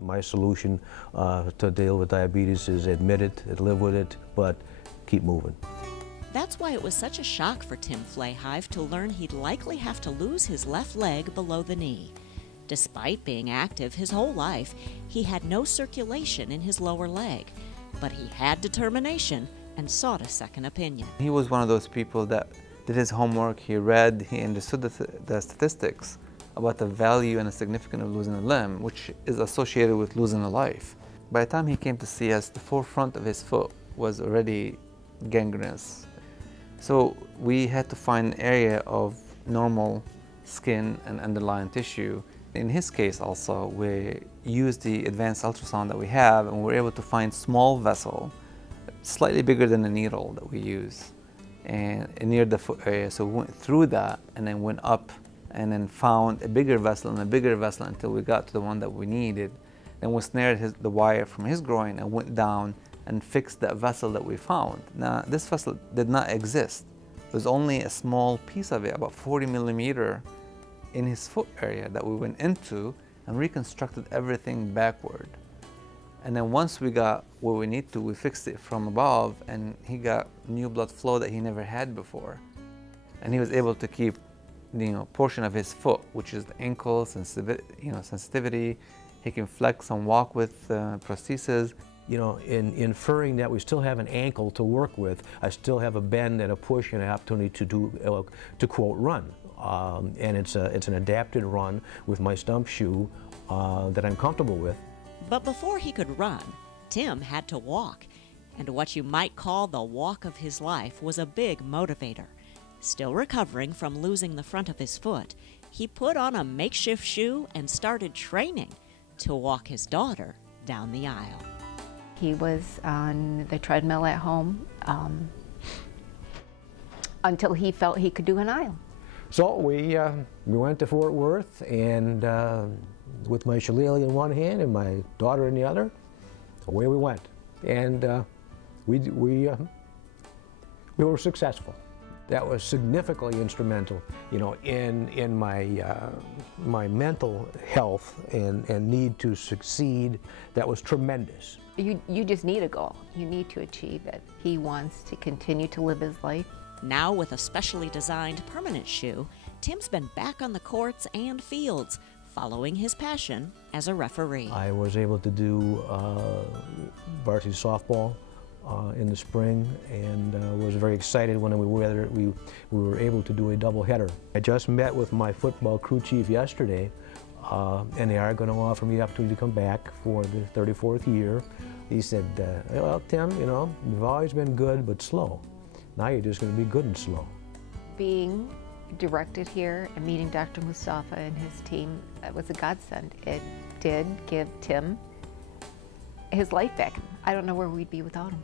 My solution to deal with diabetes is admit it, live with it, but keep moving. That's why it was such a shock for Tim Flahive to learn he'd likely have to lose his left leg below the knee. Despite being active his whole life, he had no circulation in his lower leg, but he had determination and sought a second opinion. He was one of those people that did his homework, he read, he understood the statistics about the value and the significance of losing a limb, which is associated with losing a life. By the time he came to see us, the forefront of his foot was already gangrenous. So we had to find an area of normal skin and underlying tissue. In his case also, we used the advanced ultrasound that we have, and we were able to find small vessel, slightly bigger than the needle that we use, and near the foot area. So we went through that and then went up and then found a bigger vessel and a bigger vessel until we got to the one that we needed. Then we snared the wire from his groin and went down and fixed that vessel that we found. Now, this vessel did not exist. It was only a small piece of it, about 40 millimeter, in his foot area that we went into and reconstructed everything backward. And then once we got where we need to, we fixed it from above, and he got new blood flow that he never had before. And he was able to keep portion of his foot, which is the ankle, sensitivity. He can flex and walk with prosthesis. In inferring that we still have an ankle to work with, I still have a bend and a push and an opportunity to quote, run. And it's an adapted run with my stump shoe that I'm comfortable with. But before he could run, Tim had to walk. And what you might call the walk of his life was a big motivator. Still recovering from losing the front of his foot, he put on a makeshift shoe and started training to walk his daughter down the aisle. He was on the treadmill at home until he felt he could do an aisle. So we went to Fort Worth, and with my shillelagh in one hand and my daughter in the other, away we went. And we were successful. That was significantly instrumental, in my mental health and need to succeed. That was tremendous. You just need a goal. You need to achieve it. He wants to continue to live his life. Now with a specially designed permanent shoe, Tim's been back on the courts and fields, following his passion as a referee. I was able to do varsity softball in the spring, and was very excited when we were able to do a doubleheader. I just met with my football crew chief yesterday, and they are going to offer me the opportunity to come back for the 34th year. He said, well, Tim, you've always been good but slow. Now you're just going to be good and slow. Being directed here and meeting Dr. Mustafa and his team was a godsend. It did give Tim his life back. I don't know where we'd be without him.